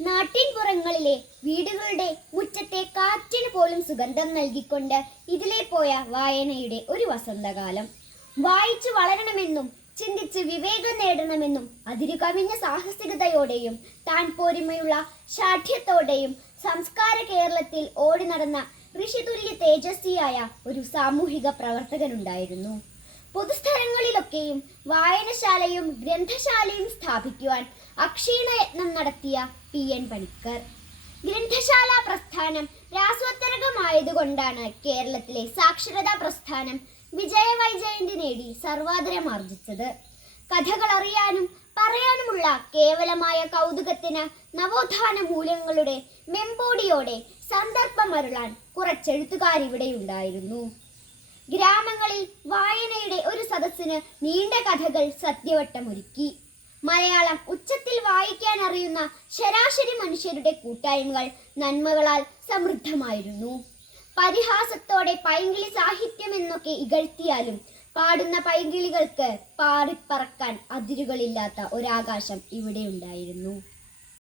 നാട്ടിൻപുറങ്ങളിലെ വീടുകളുടെ മുറ്റത്തെ കാറ്റിന് പോലും സുഗന്ധം നൽകിക്കൊണ്ട് ഇതിലെ പോയ വായനയുടെ ഒരു വസന്തകാലം. വായിച്ചു വളരണമെന്നും ചിന്തിച്ച് വിവേകം നേടണമെന്നും അതിരുകവിഞ്ഞ സാഹസികതയോടെയും താൻ പോരിമയുള്ള ശാഠ്യത്തോടെയും സംസ്കാര കേരളത്തിൽ ഓടി നടന്ന ഋഷിതുല്യ തേജസ്വിയായ ഒരു സാമൂഹിക പ്രവർത്തകനുണ്ടായിരുന്നു. പൊതുസ്ഥലങ്ങളിലൊക്കെയും വായനശാലയും ഗ്രന്ഥശാലയും സ്ഥാപിക്കുവാൻ അക്ഷീണയത്നം നടത്തിയ PN പണിക്കർ. ഗ്രന്ഥശാല പ്രസ്ഥാനം രാസോത്തരകമായതുകൊണ്ടാണ് കേരളത്തിലെ സാക്ഷരതാ പ്രസ്ഥാനം വിജയവൈജയന്തി നേടി സർവാദരമാർജിച്ചത്. കഥകൾ അറിയാനും പറയാനുമുള്ള കേവലമായ കൗതുകത്തിന് നവോത്ഥാന മൂല്യങ്ങളുടെ മെമ്പോടിയോടെ സന്ദർഭമരുളാൻ കുറച്ചെഴുത്തുകാരിവിടെയുണ്ടായിരുന്നു. ഗ്രാമങ്ങളിൽ വായനയുടെ ഒരു സദസ്സിന് നീണ്ട കഥകൾ സത്യവട്ടമൊരുക്കി. മലയാളം ഉച്ചത്തിൽ വായിക്കാൻ അറിയുന്ന ശരാശരി മനുഷ്യരുടെ കൂട്ടായ്മകൾ നന്മകളാൽ സമൃദ്ധമായിരുന്നു. പരിഹാസത്തോടെ പൈങ്കിളി സാഹിത്യം എന്നൊക്കെ ഇകഴ്ത്തിയാലും പാടുന്ന പൈങ്കിളികൾക്ക് പാറിപ്പറക്കാൻ അതിരുകളില്ലാത്ത ഒരാകാശം ഇവിടെ ഉണ്ടായിരുന്നു.